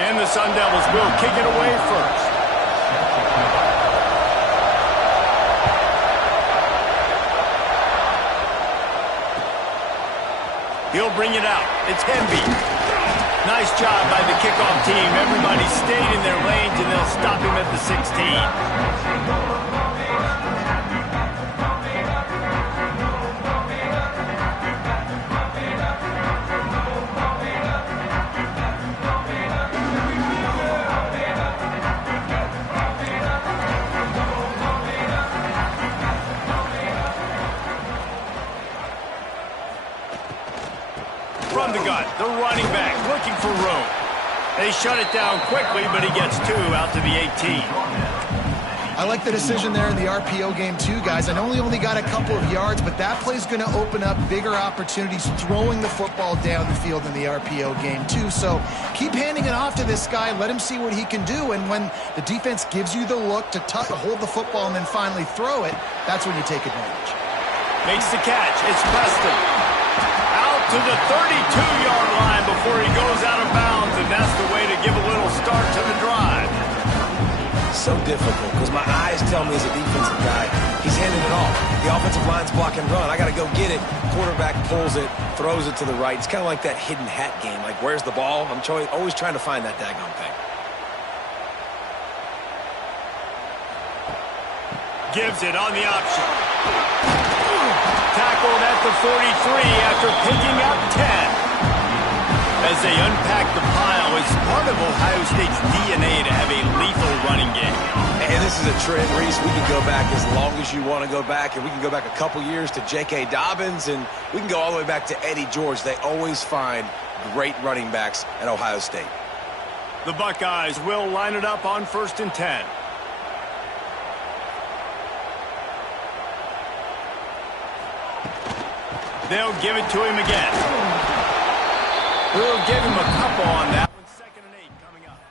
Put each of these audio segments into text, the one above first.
And the Sun Devils will kick it away first. He'll bring it out. It's Hemby. Nice job by the kickoff team. Everybody stayed in their lanes, and they'll stop him at the 16. From the gun, the running back looking for room. They shut it down quickly, but he gets 2 out to the 18. I like the decision there in the RPO game too, guys. I know he only got a couple of yards, but that play's going to open up bigger opportunities throwing the football down the field in the RPO game too. So keep handing it off to this guy. Let him see what he can do. And when the defense gives you the look to hold the football and then finally throw it, that's when you take advantage. Makes the catch. It's Preston. To the 32-yard line before he goes out of bounds, and that's the way to give a little start to the drive. So difficult because my eyes tell me as a defensive guy, he's handing it off. The offensive line's block and run. I got to go get it. Quarterback pulls it, throws it to the right. It's kind of like that hidden hat game. Like, where's the ball? I'm always trying to find that daggone thing. Gives it on the option. Tackled at the 43 after picking up 10. As they unpack the pile, it's part of Ohio State's DNA to have a lethal running game. And this is a trend, Reese. We can go back as long as you want to go back, and we can go back a couple years to J.K. Dobbins, and we can go all the way back to Eddie George. They always find great running backs at Ohio State. The Buckeyes will line it up on 1st and 10. They'll give it to him again. We'll give him a couple on that one. 2nd and 8 coming up.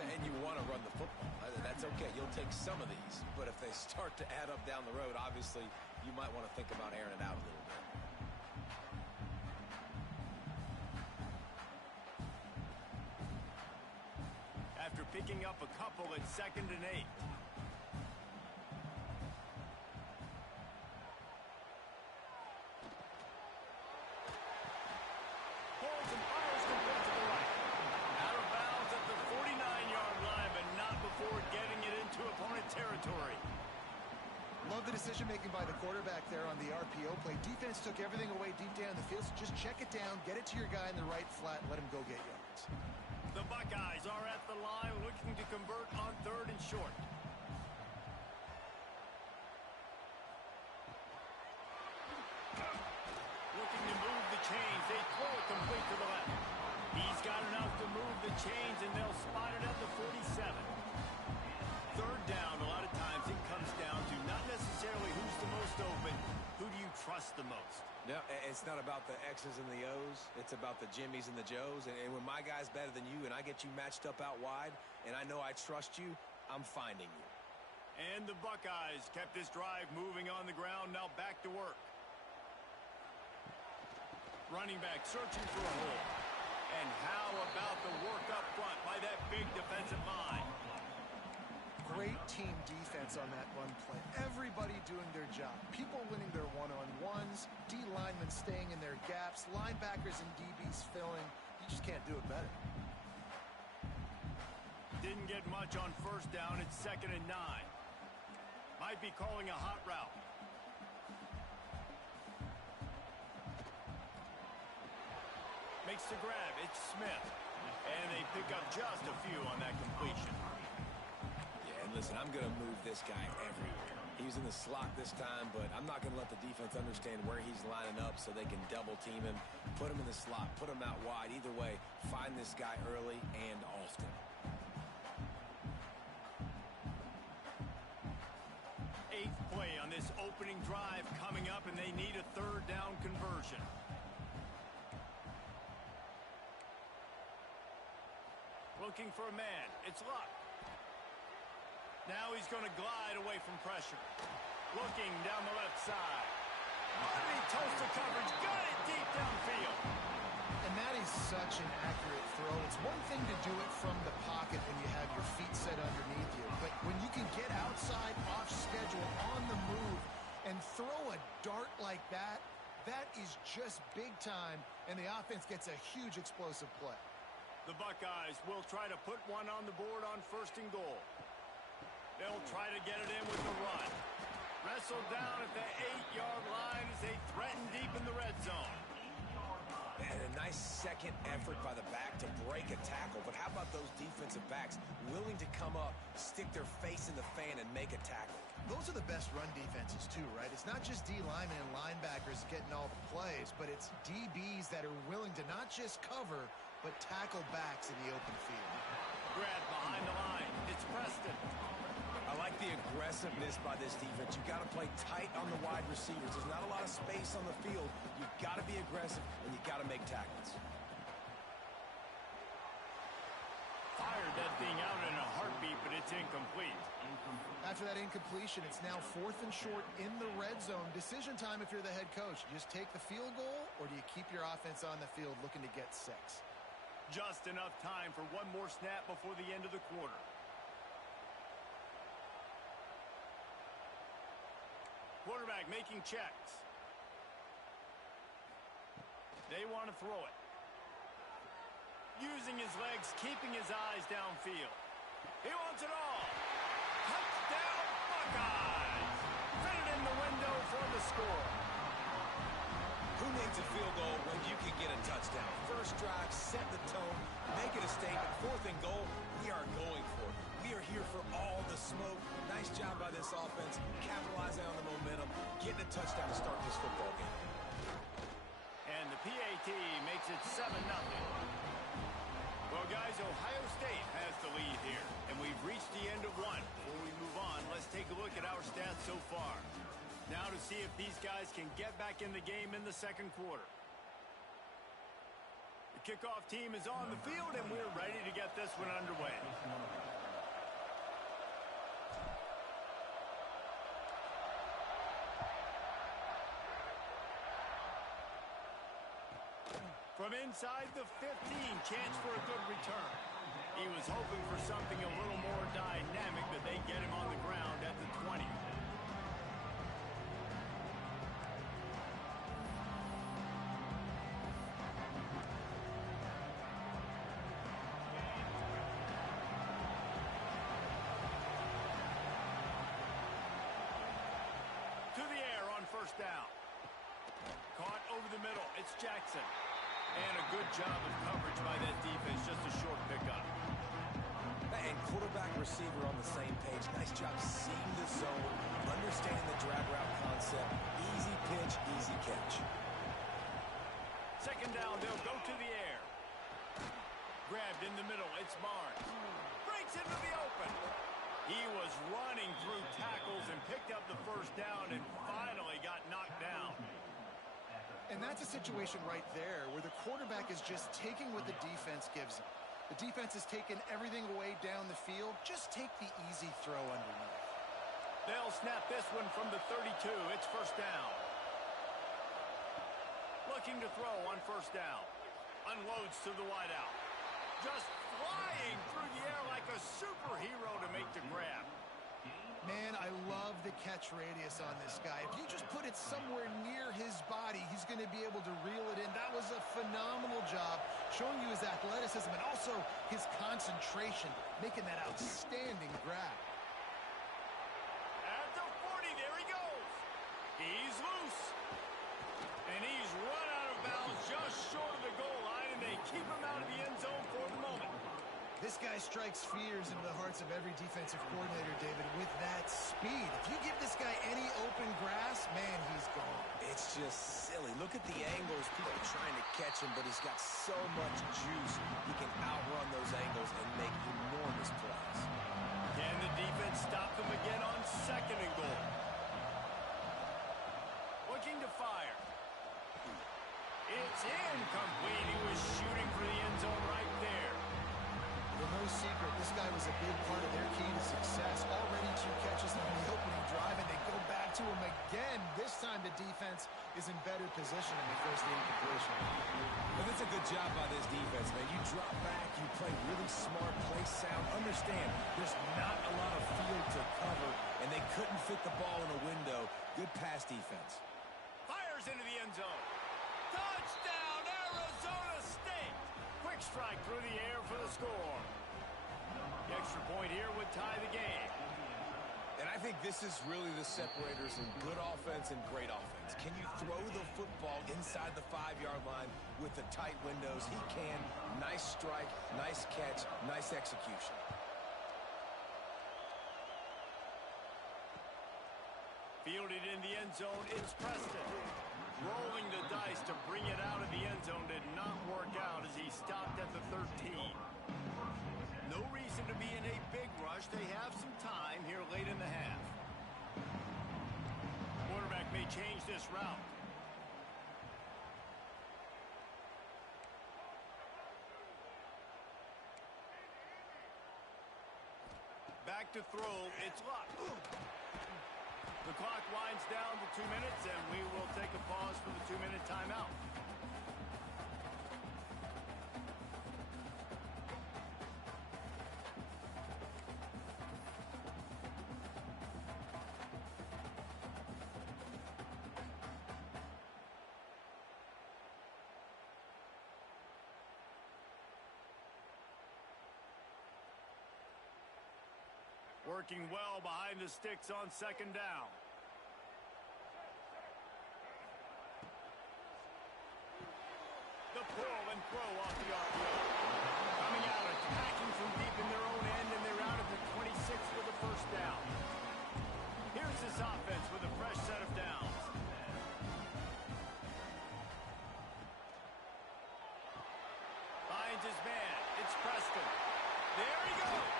And you want to run the football. That's okay. You'll take some of these. But if they start to add up down the road, obviously, you might want to think about airing it out a little bit. After picking up a couple at 2nd and 8. Territory. Love the decision-making by the quarterback there on the RPO play. Defense took everything away deep down the field, so just check it down, get it to your guy in the right flat, and let him go get yards. The Buckeyes are at the line looking to convert on 3rd and short. Looking to move the chains. They throw it complete to the left. He's got enough to move the chains, and they'll spot it at the 47. 3rd down, a lot of times it comes down to not necessarily who's the most open, who do you trust the most? No, it's not about the X's and the O's. It's about the Jimmys and the Joes. And when my guy's better than you and I get you matched up out wide and I know I trust you, I'm finding you. And the Buckeyes kept this drive moving on the ground. Now back to work. Running back searching for a hole. And how about the work up front by that big defensive line? Great team defense on that run play. Everybody doing their job. People winning their one-on-ones, D linemen staying in their gaps, linebackers and DBs filling. You just can't do it better. Didn't get much on first down. It's 2nd and 9. Might be calling a hot route. Makes the grab. It's Smith. And they pick up just a few on that completion. Yeah, and listen, I'm going to move this guy everywhere. He's in the slot this time, but I'm not going to let the defense understand where he's lining up so they can double team him, put him in the slot, put him out wide. Either way, find this guy early and often. Eighth play on this opening drive coming up, and they need a 3rd down conversion. Looking for a man. It's Luck. Now he's going to glide away from pressure. Looking down the left side. Underneath toasted coverage. Got it deep downfield. And that is such an accurate throw. It's one thing to do it from the pocket when you have your feet set underneath you. But when you can get outside, off schedule, on the move, and throw a dart like that, that is just big time. And the offense gets a huge explosive play. The Buckeyes will try to put one on the board on 1st and goal. They'll try to get it in with the run. Wrestled down at the 8-yard line as they threaten deep in the red zone. And a nice second effort by the back to break a tackle. But how about those defensive backs willing to come up, stick their face in the fan, and make a tackle? Those are the best run defenses, too, right? It's not just D linemen and linebackers getting all the plays, but it's DBs that are willing to not just cover, but tackle backs in the open field. Grab behind the line. It's Preston. I like the aggressiveness by this defense. You got to play tight on the wide receivers. There's not a lot of space on the field. You got to be aggressive, and you got to make tackles. Fired that thing out in a heartbeat, but it's incomplete. After that incompletion, it's now 4th and short in the red zone. Decision time if you're the head coach. You just take the field goal, or do you keep your offense on the field looking to get 6? Just enough time for one more snap before the end of the quarter. Quarterback making checks. They want to throw it. Using his legs, keeping his eyes downfield. He wants it all. Touchdown, Buckeyes! Fit it in the window for the score. Who needs a field goal when you can get a touchdown? First drive, set the tone, make it a statement. 4th and goal, we are going for it. We are here for all the smoke. Nice job by this offense, capitalizing on the momentum, getting a touchdown to start this football game. And the PAT makes it 7-0. Well, guys, Ohio State has the lead here, and we've reached the end of one. Before we move on, let's take a look at our stats so far. Now to see if these guys can get back in the game in the 2nd quarter. The kickoff team is on the field, and we're ready to get this one underway. From inside the 15, chance for a good return. He was hoping for something a little more dynamic, but they get him on the ground at the 20. To the air on 1st down. Caught over the middle. It's Jackson. And a good job of coverage by that defense. Just a short pickup. And quarterback receiver on the same page. Nice job seeing the zone, understanding the drag route concept. Easy pitch, easy catch. 2nd down, they'll go to the air. Grabbed in the middle. It's Barnes. Breaks into the open. He was running through tackles and picked up the 1st down and finally got knocked down. And that's a situation right there where the quarterback is just taking what the defense gives him. The defense is taking everything away down the field. Just take the easy throw underneath. They'll snap this one from the 32. It's 1st down. Looking to throw on 1st down. Unloads to the wideout. Just flying through the air like a superhero to make the grab. Man, I love the catch radius on this guy. If you just put it somewhere near his body, he's going to be able to reel it in. That was a phenomenal job, showing you his athleticism and also his concentration, making that outstanding grab. At the 40, there he goes. He's loose. And he's run out of bounds just short of the goal line, and they keep him out of the end zone for the moment. This guy strikes fears into the hearts of every defensive coordinator, David, with that speed. If you give this guy any open grass, man, he's gone. It's just silly. Look at the angles. People are trying to catch him, but he's got so much juice. He can outrun those angles and make enormous plays. Can the defense stop them again on 2nd and goal? Looking to fire. It's incomplete. He was shooting for the end zone right there. Well, no secret, this guy was a big part of their key to success. Already 2 catches on the opening drive, and they go back to him again. This time the defense is in better position than the first incompletion. But that's a good job by this defense, man. You drop back, you play really smart, play sound. Understand, there's not a lot of field to cover, and they couldn't fit the ball in a window. Good pass defense. Fires into the end zone. Touchdown, Arizona State! Quick strike through the air for the score. The extra point here would tie the game. And I think this is really the separators in good offense and great offense. Can you throw the football inside the 5-yard line with the tight windows? He can. Nice strike, nice catch, nice execution. Fielded in the end zone, it's Preston. Rolling the dice to bring it out of the end zone did not work out as he stopped at the 13. No reason to be in a big rush. They have some time here late in the half. Quarterback may change this route. Back to throw, it's Luck. The clock winds down to 2 minutes, and we will take a pause for the 2-minute timeout. Working well behind the sticks on 2nd down. The pull and throw off the RPO. Coming out, attacking from deep in their own end, and they're out at the 26 for the 1st down. Here's this offense with a fresh set of downs. Finds his man. It's Preston. There he goes.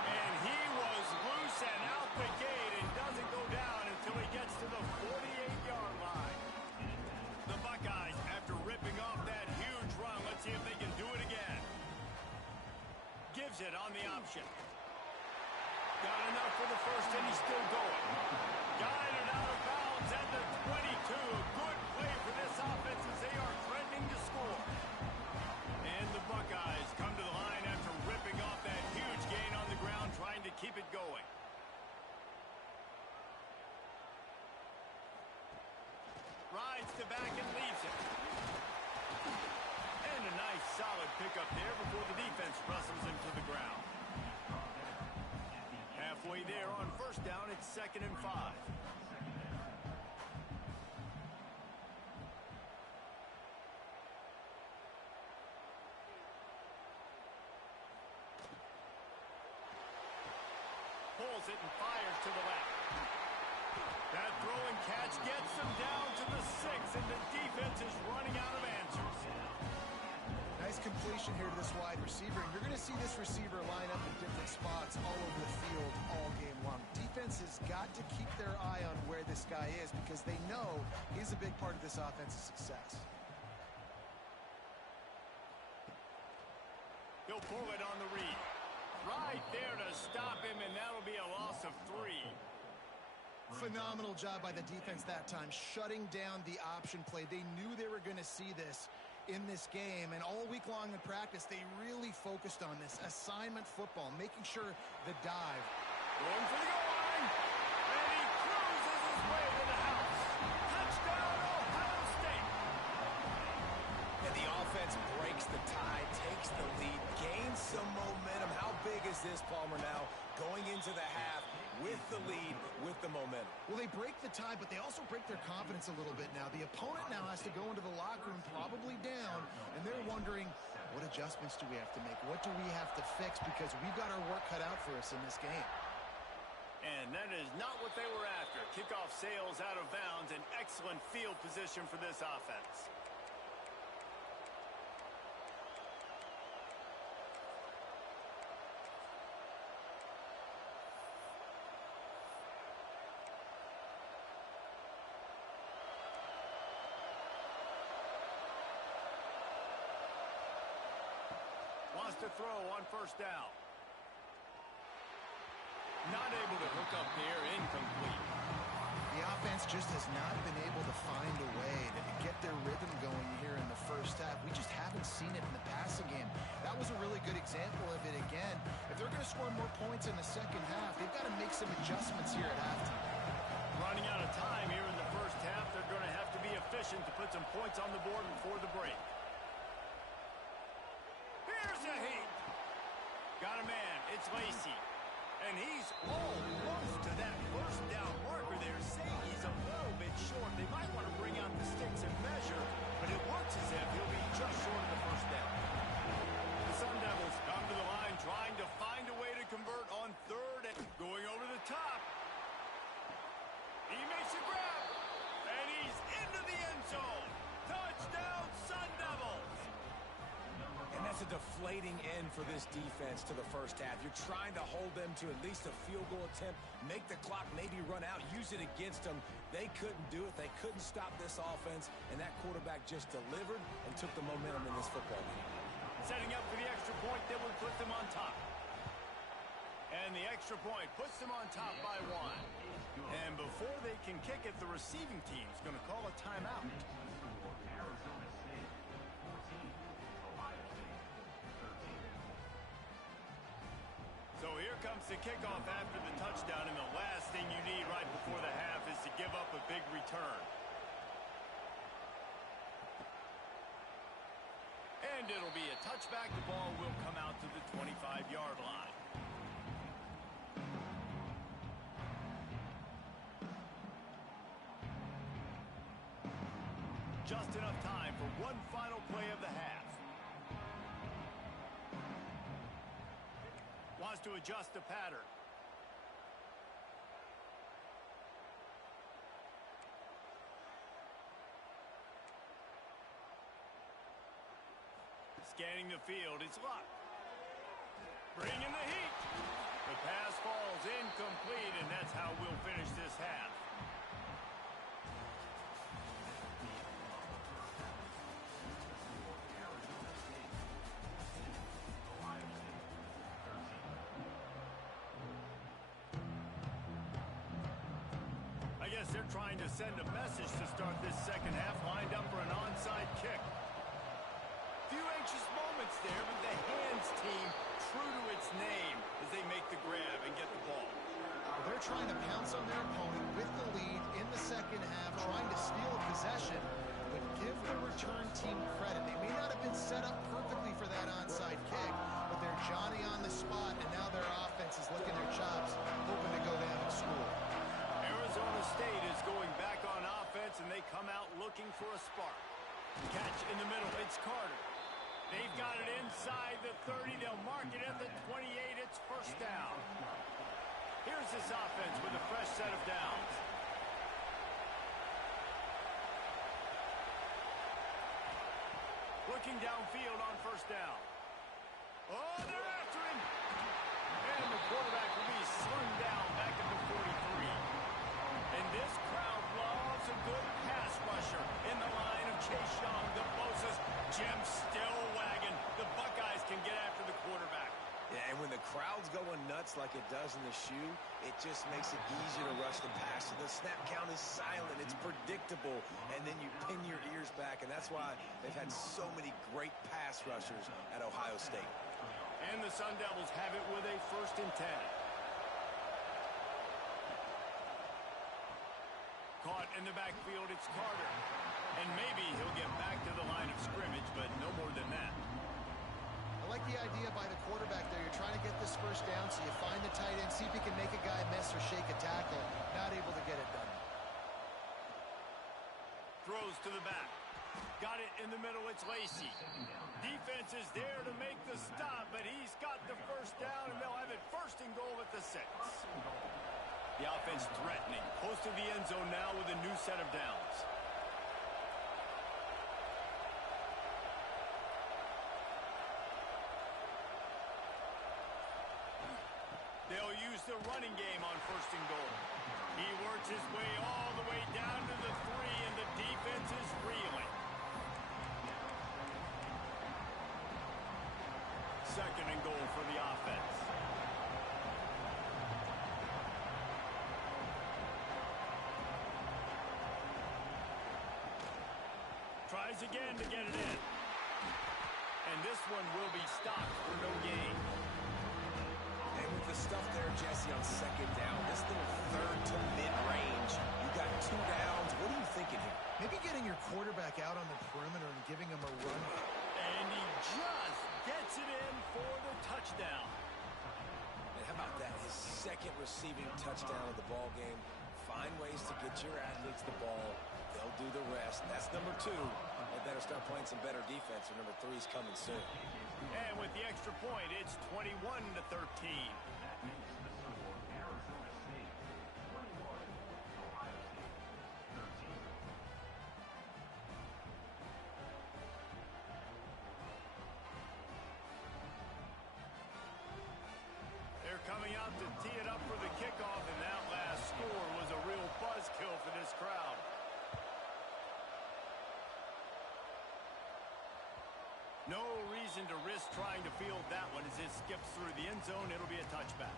And he was loose and out the gate and doesn't go down until he gets to the 48-yard line. The Buckeyes, after ripping off that huge run, let's see if they can do it again. Gives it on the option. Got enough for the first, and he's still going. Guided out of bounds at the 22. A good play for this offense as they are threatening to score. And the Buckeyes come to the line after ripping off that huge gain on the ground, trying to keep it going. Rides to back and leaves it. And a nice solid pickup there before the defense wrestles him to the ground. Halfway there on 1st down, it's 2nd and 5. Pulls it and fires to the left. That throw and catch gets them down to the 6, and the defense is running out of answers. Nice completion here to this wide receiver, and you're going to see this receiver line up in different spots all over the field all game long. Defense has got to keep their eye on where this guy is because they know he's a big part of this offense's success. He'll pull it on the read. Right there to stop him, and that'll be a loss of 3. Phenomenal job by the defense that time, shutting down the option play. They knew they were going to see this in this game, and all week long in practice, they really focused on this assignment football, making sure the dive Going for the goal line. And he cruises his way to the house. Touchdown, Ohio State. And the offense breaks the tie, takes the lead, gains some momentum. How big is this, Palmer, now? Going into the half with the lead, with the momentum. Well, they break the tie, but they also break their confidence a little bit now. The opponent now has to go into the locker room probably down, and they're wondering, what adjustments do we have to make? What do we have to fix? Because we've got our work cut out for us in this game. And that is not what they were after. Kickoff sails out of bounds. An excellent field position for this offense. Wants to throw on first down. Not able to hook up there, incomplete. The offense just has not been able to find a way to get their rhythm going here in the first half. We just haven't seen it in the passing game. That was a really good example of it again. If they're going to score more points in the second half, they've got to make some adjustments here at halftime. Running out of time here in the first half, they're going to have to be efficient to put some points on the board before the break. Here's a heat. Got a man. It's Lacey. And he's almost to that first down marker there, saying he's a little bit short. They might want to bring out the sticks and measure, but it looks as if he'll be just short of the first down. The Sun Devils come to the line trying to find a way to convert on third and going over the top. He makes a grab, and he's into the end zone. Touchdown, Sun Devils. And that's a deflating end for this defense to the first half. You're trying to hold them to at least a field goal attempt, make the clock maybe run out, use it against them. They couldn't do it. They couldn't stop this offense, and that quarterback just delivered and took the momentum in this football game. Setting up for the extra point that would put them on top. And the extra point puts them on top by one. And before they can kick it, the receiving team's going to call a timeout. So here comes the kickoff after the touchdown, and the last thing you need right before the half is to give up a big return. And it'll be a touchback. The ball will come out to the 25-yard line. Just enough time for one final play of the half. Wants to adjust the pattern. Scanning the field, it's Luck. Bringing the heat. The pass falls incomplete, and that's how we'll finish this half. I guess they're trying to send a message to start this second half, lined up for an onside kick. Few anxious moments there, but the hands team true to its name as they make the grab and get the ball. Well, they're trying to pounce on their opponent with the lead in the second half, trying to steal a possession, but give the return team credit. They may not have been set up perfectly for that onside kick, but they're Johnny on the spot, and now their offense is licking their chops, hoping to go down and score. Arizona State is going back on offense, and they come out looking for a spark. Catch in the middle, it's Carter. They've got it inside the 30. They'll mark it at the 28. It's first down. Here's this offense with a fresh set of downs. Looking downfield on first down. Oh, they're after him. And the quarterback will be slung down back at the 43. And this crowd loves a good pass rusher in the line of Chase Young, the closest. Jim still wagging. The Buckeyes can get after the quarterback. Yeah, and when the crowd's going nuts like it does in the shoe, it just makes it easier to rush the pass. So the snap count is silent. It's predictable. And then you pin your ears back. And that's why they've had so many great pass rushers at Ohio State. And the Sun Devils have it with a 1st and 10. caught in the backfield. It's Carter. And maybe he'll get back to the line of scrimmage, but no more than that. I like the idea by the quarterback there. You're trying to get this first down, so you find the tight end, see if he can make a guy miss or shake a tackle. Not able to get it done. Throws to the back. Got it in the middle. It's Lacey. Defense is there to make the stop, but he's got the first down, and they'll have it first and goal at the 6. The offense threatening. Close to the end zone now with a new set of downs. They'll use the running game on first and goal. He works his way all the way down to the 3, and the defense is reeling. Second and goal for the offense. Tries again to get it in. And this one will be stopped for no gain. And with the stuff there, Jesse, on second down, this little third to mid-range, you got 2 downs. What are you thinking here? Maybe getting your quarterback out on the perimeter and giving him a run. And he just gets it in for the touchdown. And how about that? His second receiving touchdown of the ball game. Find ways to get your athletes the ball. They'll do the rest. That's number 2. They better start playing some better defense, or number 3 is coming soon. And with the extra point, it's 21-13. They're coming out to tee it up for the kickoff, and that last score was a real buzzkill for this crowd. No reason to risk trying to field that one as it skips through the end zone. It'll be a touchback.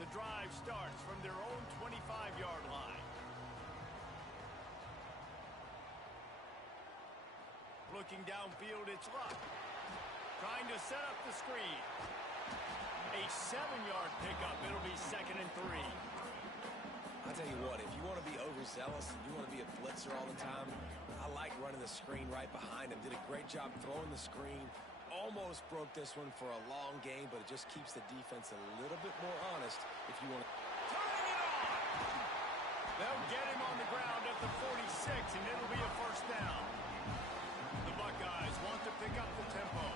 The drive starts from their own 25-yard line. Looking downfield, it's Luck. Trying to set up the screen. A 7-yard pickup. It'll be 2nd and 3. I'll tell you what, if you want to be overzealous and you want to be a blitzer all the time, I like running the screen right behind him. Did a great job throwing the screen. Almost broke this one for a long game, but it just keeps the defense a little bit more honest if you want to. Turning it on! They'll get him on the ground at the 46, and it'll be a first down. The Buckeyes want to pick up the tempo.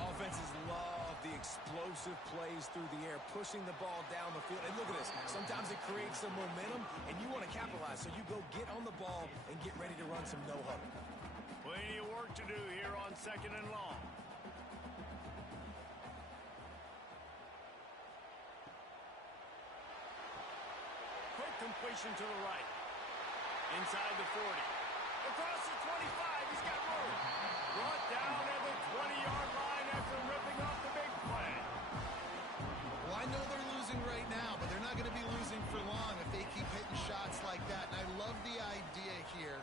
Offenses love the explosive plays through the air, pushing the ball down the field. And look at this. Sometimes it creates some momentum, and you want to capitalize. So you go get on the ball and get ready to run some no-huddle. Plenty of work to do here on 2nd and long. Quick completion to the right. Inside the 40. Across the 25. He's got room. Brought down at the 20-yard line after ripping off the big play. Well, I know they're losing right now, but they're not going to be losing for long if they keep hitting shots like that. And I love the idea here.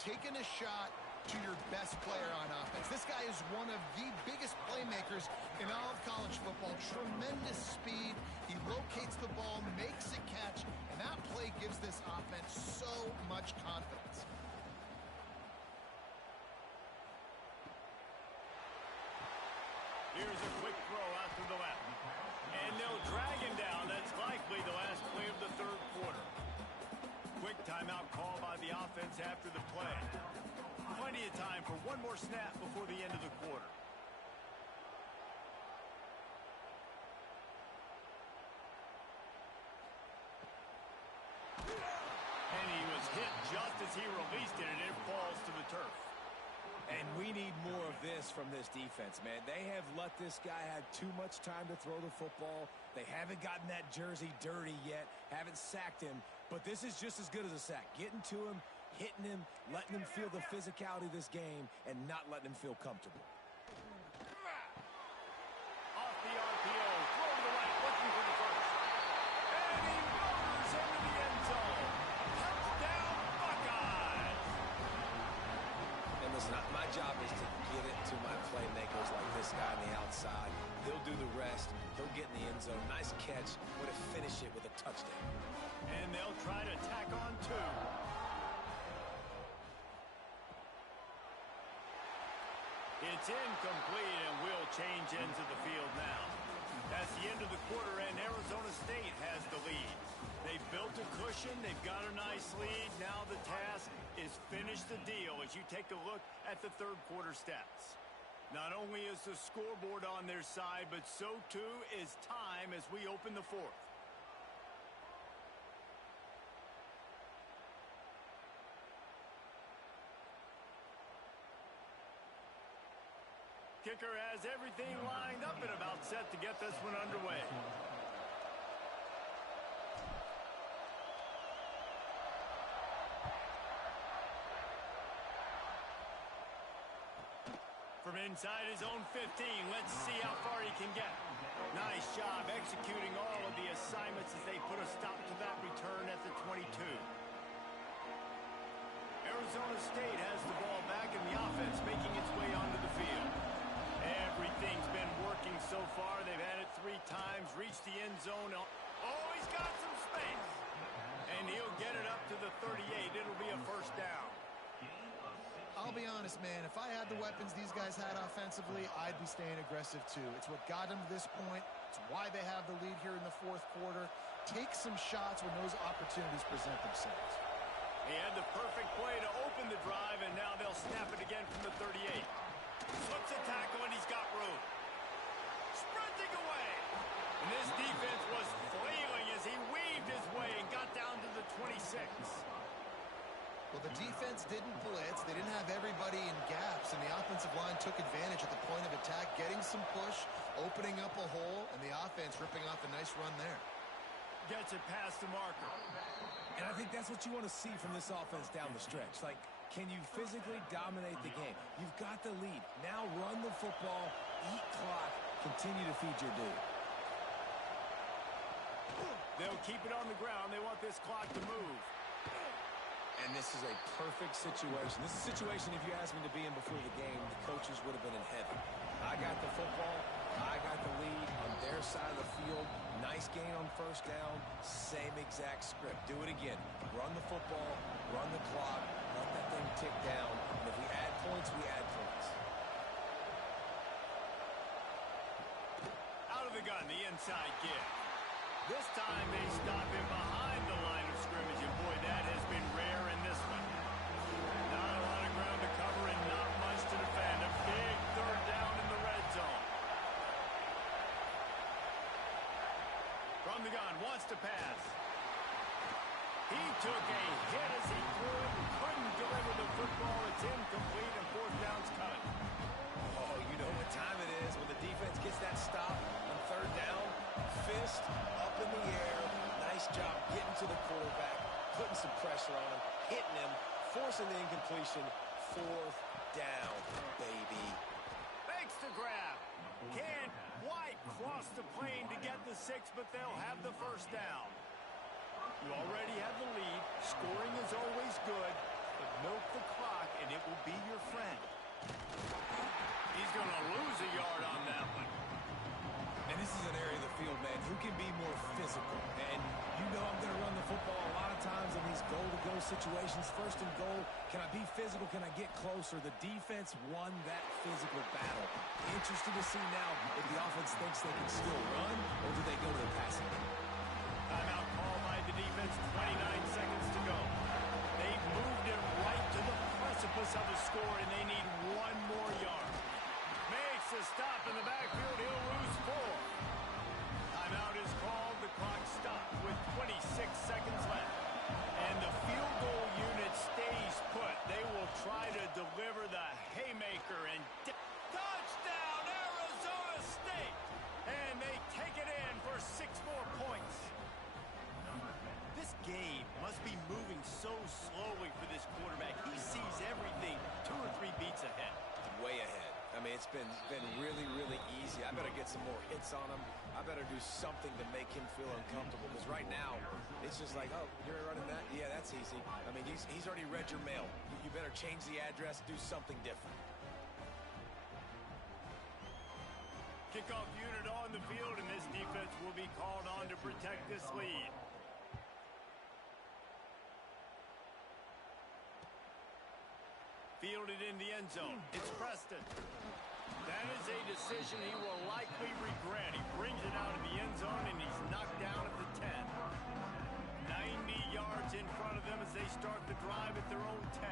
Taking a shot to your best player on offense. This guy is one of the biggest playmakers in all of college football. Tremendous speed. He locates the ball, makes a catch, and that play gives this offense so much confidence. Here's a quick throw out to the left. And they'll drag him down. That's likely the last play of the 3rd quarter. Quick timeout call by the offense after the play. Plenty of time for one more snap before the end of the quarter. And he was hit just as he released it, and it falls to the turf. And we need more of this from this defense, man. They have let this guy have too much time to throw the football. They haven't gotten that jersey dirty yet, haven't sacked him. But this is just as good as a sack. Getting to him, hitting him, letting him feel the physicality of this game, and not letting him feel comfortable. Off the RPO, throw to the right, looking for the first. And he motors into the end zone. Touchdown, Buckeyes! And listen, my job is to get it to my end zone. Nice catch. Way to finish it with a touchdown. And they'll try to tack on 2. It's incomplete, and we'll change ends of the field now. That's the end of the quarter, and Arizona State has the lead. They've built a cushion. They've got a nice lead. Now the task is finish the deal as you take a look at the third quarter stats. Not only is the scoreboard on their side, but so too is time as we open the fourth. Kicker has everything lined up and about set to get this one underway. From inside his own 15, let's see how far he can get. Nice job executing all of the assignments as they put a stop to that return at the 22. Arizona State has the ball back in the offense, making its way onto the field. Everything's been working so far. They've had it 3 times, reached the end zone. Oh, he's got some space. And he'll get it up to the 38. It'll be a first down. I'll be honest, man. If I had the weapons these guys had offensively, I'd be staying aggressive too. It's what got them to this point. It's why they have the lead here in the fourth quarter. Take some shots when those opportunities present themselves. He had the perfect play to open the drive, and now they'll snap it again from the 38. Slips a tackle, and he's got room. Sprinting away. And this defense was flailing as he weaved his way and got down to the 26. Well, the defense didn't blitz. They didn't have everybody in gaps, and the offensive line took advantage at the point of attack, getting some push, opening up a hole, and the offense ripping off a nice run there. Gets it past the marker. And I think that's what you want to see from this offense down the stretch. Like, can you physically dominate the game? You've got the lead. Now run the football, eat clock, continue to feed your dude. They'll keep it on the ground. They want this clock to move. And this is a perfect situation. This is a situation, if you asked me to be in before the game, the coaches would have been in heaven. I got the football. I got the lead on their side of the field. Nice gain on first down. Same exact script. Do it again. Run the football. Run the clock. Let that thing tick down. And if we add points, we add points. Out of the gun, the inside give. This time they stop him behind the line of scrimmage, and boy, that has been rare in this one. Not a lot of ground to cover and not much to defend. A big third down in the red zone. From the gun, wants to pass. He took a hit as he threw it and couldn't deliver the football. It's incomplete, and fourth down's coming. Oh, you know what time it is when the defense gets that stop on third down. Fist up in the air. Nice job getting to the quarterback, putting some pressure on him, hitting him, forcing the incompletion. Fourth down, baby. Fakes the grab. Can't quite cross the plane to get the 6, but they'll have the first down. You already have the lead. Scoring is always good, but milk the clock, and it will be your friend. He's going to lose a yard on that one. And this is an area of the field, man, who can be more physical. And you know I'm going to run the football a lot of times in these goal-to-go situations. First and goal, can I be physical? Can I get closer? The defense won that physical battle. Interested to see now if the offense thinks they can still run, or do they go to the passing game? Timeout called by the defense, 29 seconds to go. They've moved it right to the precipice of a score, and they need one more yard. Makes a stop in the backfield. He'll lose 4. Timeout is called. The clock stopped with 26 seconds left. And the field goal unit stays put. They will try to deliver the haymaker. And touchdown, Arizona State! And they take it in for 6 more points. This game must be moving so slowly for this quarterback. He sees everything 2 or 3 beats ahead. Way ahead. I mean, it's been really, really easy. I better get some more hits on him. I better do something to make him feel uncomfortable. Because right now, it's just like, oh, you're running that? Yeah, that's easy. I mean, he's already read your mail. You better change the address, do something different. Kickoff unit on on the field, and this defense will be called on to protect this lead. Fielded in the end zone. It's Preston. That is a decision he will likely regret. He brings it out of the end zone, and he's knocked down at the 10. 90 yards in front of them as they start the drive at their own 10.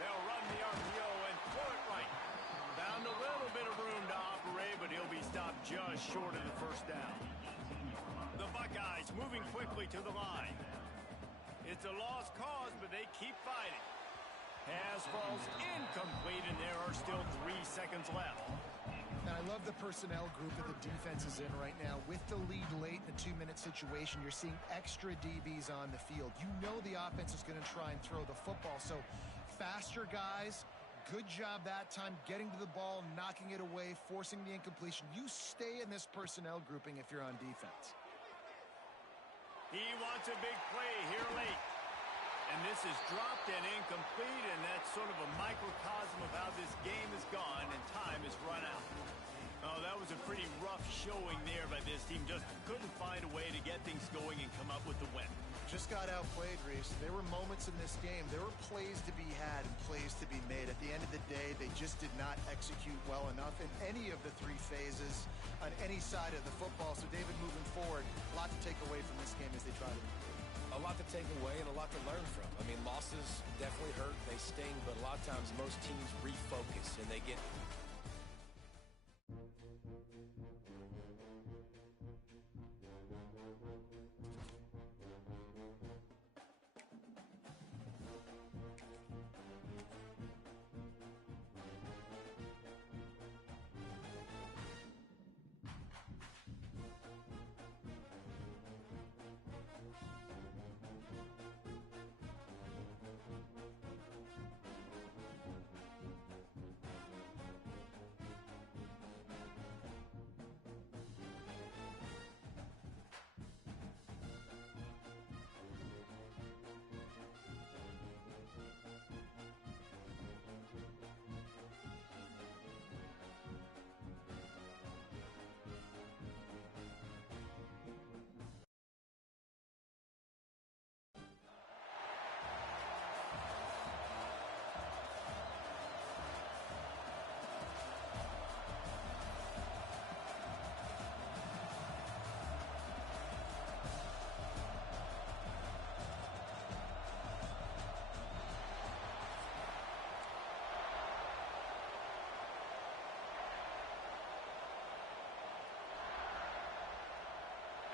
They'll run the RPO and throw it right. Found a little bit of room to operate, but he'll be stopped just short of the first down. The Buckeyes moving quickly to the line. It's a lost cause, but they keep fighting. Pass falls incomplete, and there are still 3 seconds left. Now, I love the personnel group that the defense is in right now. With the lead late in a 2-minute situation, you're seeing extra DBs on the field. You know the offense is going to try and throw the football, so faster guys, good job that time getting to the ball, knocking it away, forcing the incompletion. You stay in this personnel grouping if you're on defense. He wants a big play here late. And this is dropped and incomplete, and that's sort of a microcosm of how this game has gone, and time has run out. Oh, that was a pretty rough showing there by this team. Just couldn't find a way to get things going and come up with the win. Just got outplayed, Reese. There were moments in this game. There were plays to be had and plays to be made. At the end of the day, they just did not execute well enough in any of the 3 phases on any side of the football. So, David, moving forward, a lot to take away from this game as they try to improve. A lot to take away and a lot to learn from. I mean, losses definitely hurt, they sting, but a lot of times most teams refocus and they get...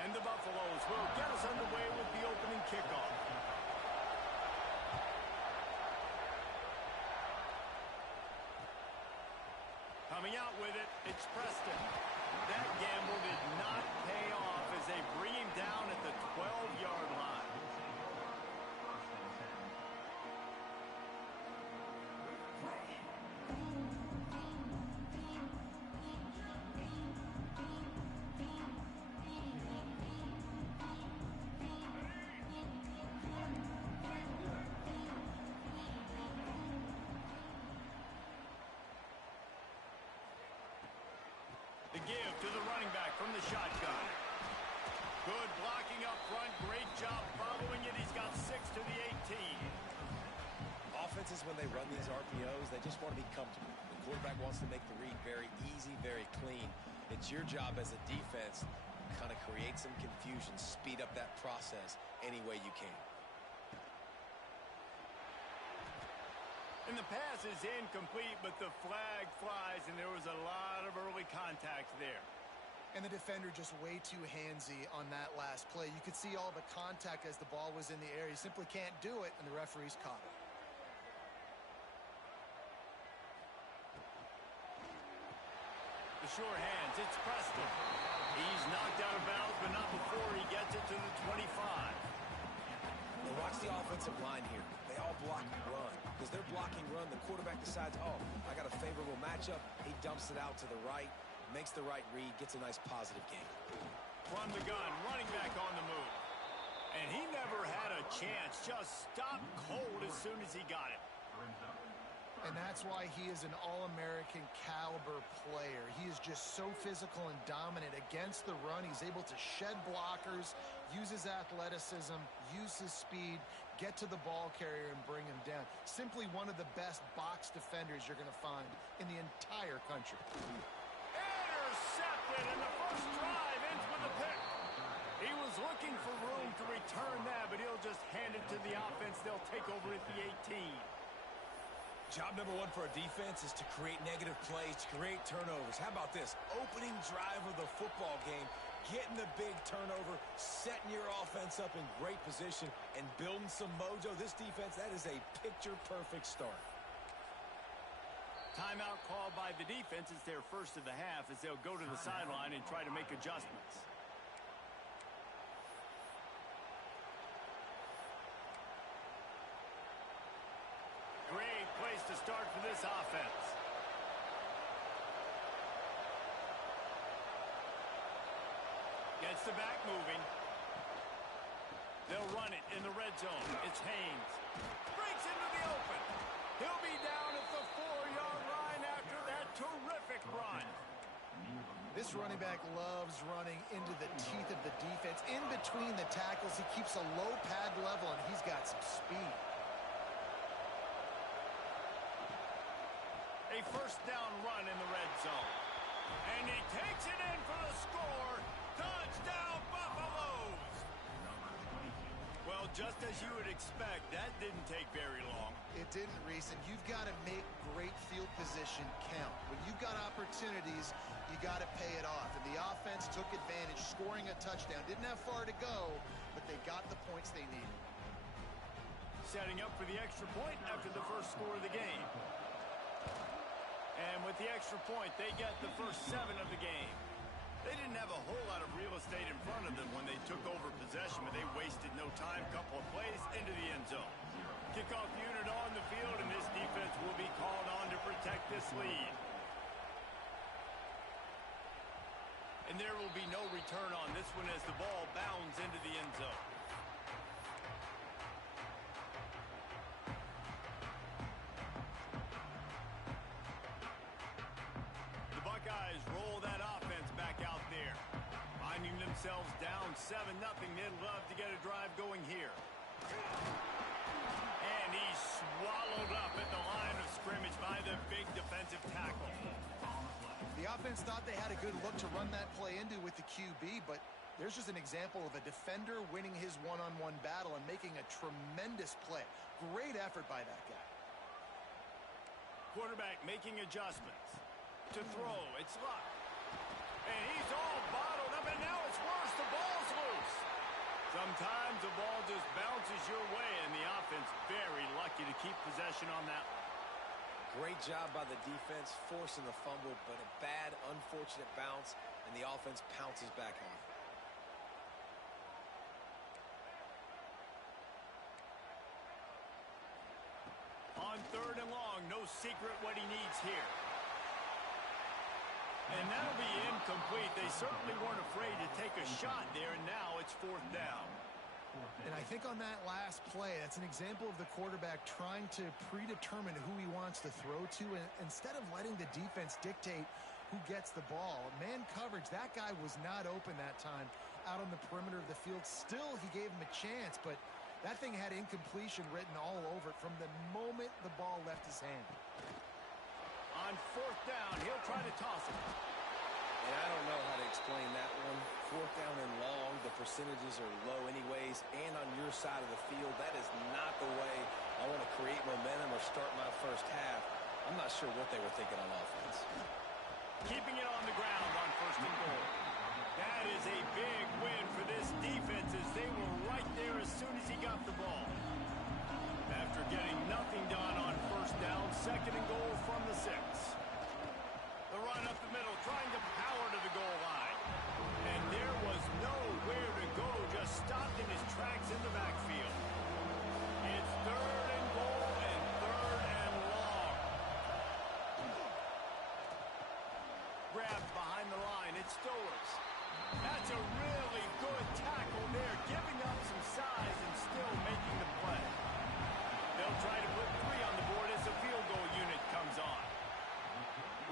And the Buffaloes will get us underway with the opening kickoff. Coming out with it, it's Preston. That gamble did not pay off as they bring him down at the 12-yard line. The give to the running back from the shotgun. Good blocking up front. Great job following it. He's got 6 to the 18. Offenses, when they run these RPOs, they just want to be comfortable. The quarterback wants to make the read very easy, very clean. It's your job as a defense to kind of create some confusion, speed up that process any way you can. And the pass is incomplete, but the flag flies, and there was a lot of early contact there. And the defender just way too handsy on that last play. You could see all the contact as the ball was in the air. He simply can't do it, and the referees caught it. The sure hands, it's Preston. He's knocked out of bounds, but not before he gets it to the 25. Well, watch the offensive line here. They all block and run. Because they're blocking run, the quarterback decides, oh, I got a favorable matchup. He dumps it out to the right, makes the right read, gets a nice positive gain. From the gun, running back on the move. And he never had a chance. Just stopped cold as soon as he got it. And that's why he is an All-American caliber player. He is just so physical and dominant against the run. He's able to shed blockers, use his athleticism, use his speed, get to the ball carrier and bring him down. Simply one of the best box defenders you're going to find in the entire country. Intercepted, and the first drive ends with a pick. He was looking for room to return that, but he'll just hand it to the offense. They'll take over at the 18. Job number one for a defense is to create negative plays, to create turnovers. How about this? Opening drive of the football game, getting the big turnover, setting your offense up in great position, and building some mojo. This defense, that is a picture-perfect start. Timeout called by the defense. It's their first of the half as they'll go to the sideline and try to make adjustments. Great place to start for this offense. Gets the back moving. They'll run it in the red zone. It's Haynes. Breaks into the open. He'll be down at the 4-yard line after that terrific run. This running back loves running into the teeth of the defense. In between the tackles, he keeps a low pad level, and he's got some speed. A first down run in the red zone. And he takes it in for the score. Touchdown, Buffaloes! Well, just as you would expect, that didn't take very long. It didn't, Reese, and you've got to make great field position count. When you've got opportunities, you got to pay it off. And the offense took advantage, scoring a touchdown. Didn't have far to go, but they got the points they needed. Setting up for the extra point after the first score of the game. And with the extra point, they get the first 7 of the game. They didn't have a whole lot of real estate in front of them when they took over possession, but they wasted no time. Couple of plays into the end zone. Kickoff unit on the field, and this defense will be called on to protect this lead. And there will be no return on this one as the ball bounds into the end zone. Buckeyes roll that offense back out there. Finding themselves down 7-0. They'd love to get a drive going here. And he's swallowed up at the line of scrimmage by the big defensive tackle. The offense thought they had a good look to run that play into with the QB, but there's just an example of a defender winning his one-on-one battle and making a tremendous play. Great effort by that guy. Quarterback making adjustments. To throw, it's Luck. And he's all bottled up, and now it's worse. The ball's loose. Sometimes the ball just bounces your way, and the offense very lucky to keep possession on that one. Great job by the defense, forcing the fumble, but a bad, unfortunate bounce, and the offense pounces back on it. On 3rd and long, no secret what he needs here. And that'll be incomplete. They certainly weren't afraid to take a shot there, and now it's 4th down. And I think on that last play, that's an example of the quarterback trying to predetermine who he wants to throw to, and instead of letting the defense dictate who gets the ball. Man coverage, that guy was not open that time out on the perimeter of the field. Still, he gave him a chance, but that thing had incompletion written all over it from the moment the ball left his hand. On 4th down, he'll try to toss it. And I don't know how to explain that one. 4th down and long, the percentages are low anyways, and on your side of the field, that is not the way I want to create momentum or start my first half. I'm not sure what they were thinking on offense. Keeping it on the ground on 1st and goal. That is a big win for this defense as they were right there as soon as he got the ball. After getting nothing done on 1st down, 2nd and goal from the 6. The run up the middle, trying to power to the goal line. And there was nowhere to go, just stopped in his tracks in the backfield. It's 3rd and goal and 3rd and long. Grabbed behind the line, it's Stowers. That's a really good tackle there, giving up some size and still making the play. They'll try to put 3 on the board as the field goal unit comes on.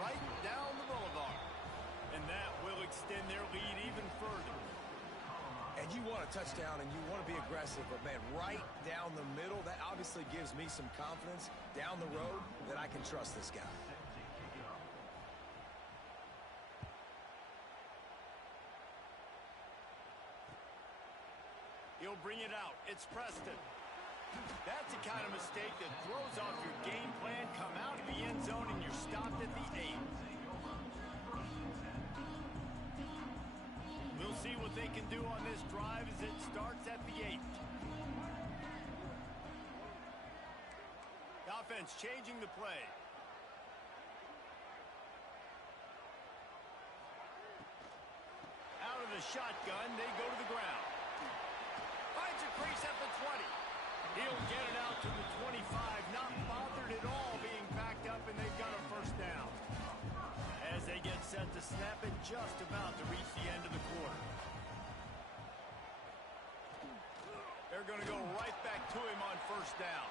Right down the boulevard. And that will extend their lead even further. And you want a touchdown and you want to be aggressive, but man, right down the middle, that obviously gives me some confidence down the road that I can trust this guy. He'll bring it out. It's Preston. That's the kind of mistake that throws off your game plan. Come out of the end zone and you're stopped at the 8. We'll see what they can do on this drive as it starts at the 8. The offense changing the play. Out of the shotgun, they go to the ground. Finds a crease at the 20. He'll get it out to the 25, not bothered at all being backed up, and they've got a first down. As they get set to snap it, just about to reach the end of the quarter. They're going to go right back to him on first down.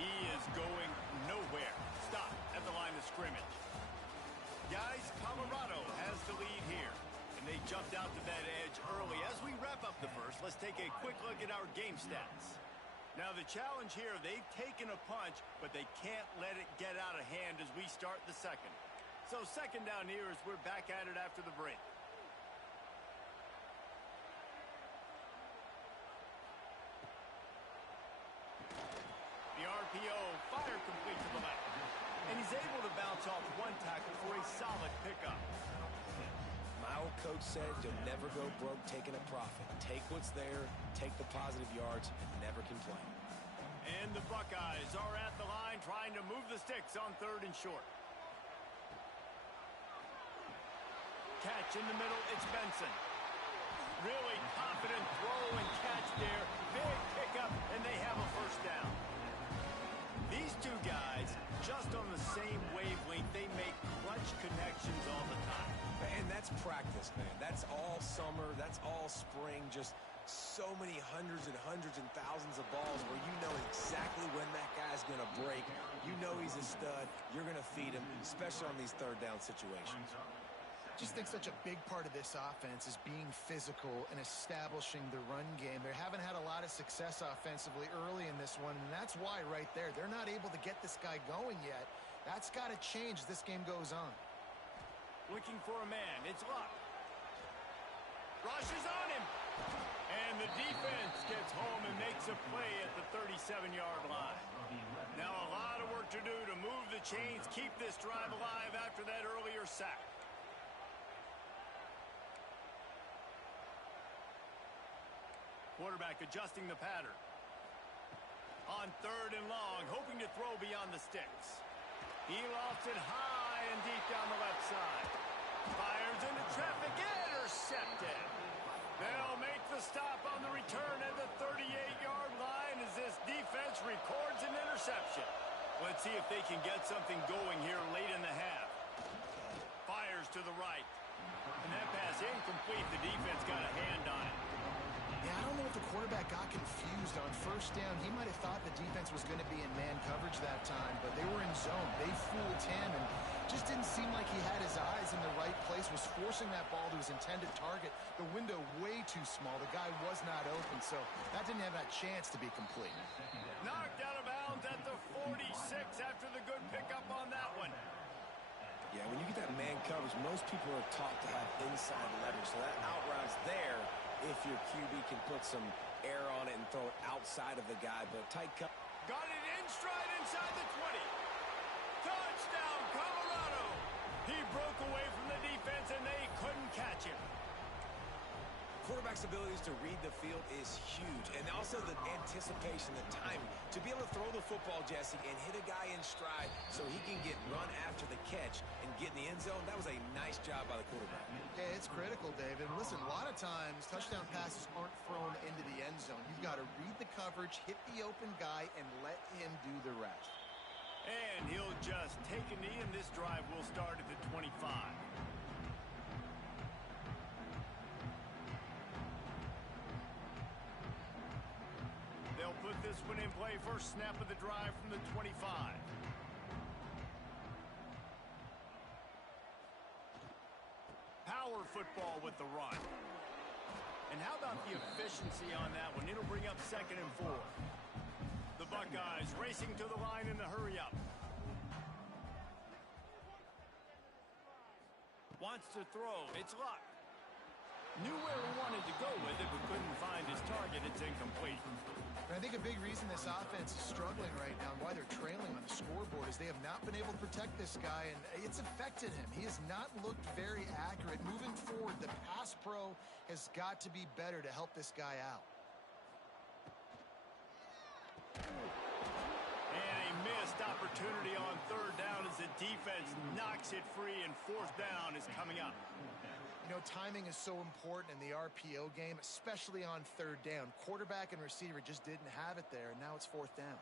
He is going nowhere. Stop at the line of scrimmage. Guys, Colorado has the lead here. And they jumped out to that edge early. As we wrap up the first, let's take a quick look at our game stats. Now, the challenge here, they've taken a punch, but they can't let it get out of hand as we start the second. So second down here as we're back at it after the break. The RPO, fire complete to the left. And he's able to bounce off one tackle for a solid pickup. My old coach said you'll never go broke taking a profit. Take what's there, take the positive yards, and never complain. And the Buckeyes are at the line trying to move the sticks on 3rd and short. Catch in the middle, it's Benson. Really confident throw and catch there. Big pickup, and they have a first down. These two guys, just on the same wavelength, they make clutch connections all the time. And that's practice, man. That's all summer. That's all spring. Just so many hundreds and thousands of balls where you know exactly when that guy's going to break. You know he's a stud. You're going to feed him, especially on these 3rd down situations. Just think such a big part of this offense is being physical and establishing the run game. They haven't had a lot of success offensively early in this one, and that's why right there, they're not able to get this guy going yet. That's got to change as this game goes on. Looking for a man. It's Luck. Rushes on him. And the defense gets home and makes a play at the 37-yard line. Now a lot of work to do to move the chains, keep this drive alive after that earlier sack. Quarterback adjusting the pattern. On 3rd and long, hoping to throw beyond the sticks. He lofts it high and deep down the left side. Fires into traffic, intercepted. They'll make the stop on the return at the 38-yard line as this defense records an interception. Let's see if they can get something going here late in the half. Fires to the right. And that pass incomplete. The defense got a hand on it. Yeah, I don't know if the quarterback got confused on first down. He might have thought the defense was going to be in man coverage that time, but they were in zone. They fooled him and just didn't seem like he had his eyes in the right place, was forcing that ball to his intended target. The window way too small. The guy was not open, so that didn't have that chance to be complete. Knocked out of bounds at the 46 after the good pickup on that one. Yeah, when you get that man coverage, most people are taught to have inside leverage, so that out route's there if your QB can put some air on it and throw it outside of the guy, but tight cut. Got it in stride inside the 20. Touchdown, Colorado. He broke away from the defense, and they couldn't catch him. Quarterback's abilities to read the field is huge, and also the anticipation, the timing. To be able to throw the football, Jesse, and hit a guy in stride so he can get run after the catch and get in the end zone, that was a nice job by the quarterback. Yeah, it's critical, David. Listen, a lot of times touchdown passes aren't thrown into the end zone. You've got to read the coverage, hit the open guy, and let him do the rest. And he'll just take a knee, and this drive will start at the 25. put this one in play. First snap of the drive from the 25. Power football with the run. And how about the efficiency on that one? It'll bring up 2nd and 4. The Buckeyes racing to the line in the hurry-up. Wants to throw. It's Luck. Knew where he wanted to go with it, but couldn't find his target. It's incomplete. And I think a big reason this offense is struggling right now and why they're trailing on the scoreboard is they have not been able to protect this guy, and it's affected him. He has not looked very accurate. Moving forward, the pass pro has got to be better to help this guy out. And a missed opportunity on 3rd down as the defense knocks it free, and 4th down is coming up. You know, timing is so important in the RPO game, especially on 3rd down. Quarterback and receiver just didn't have it there, and now it's 4th down.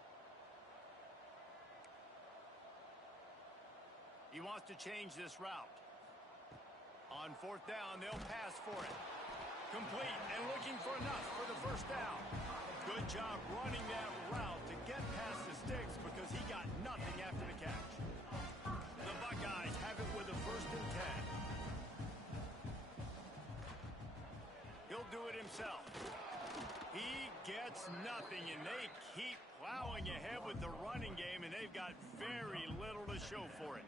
He wants to change this route. On 4th down, they'll pass for it. Complete and looking for enough for the 1st down. Good job running that route to get past the sticks because he got nothing after the catch. The Buckeyes have it with a 1st and 10. He'll do it himself. He gets nothing, and they keep plowing ahead with the running game, and they've got very little to show for it.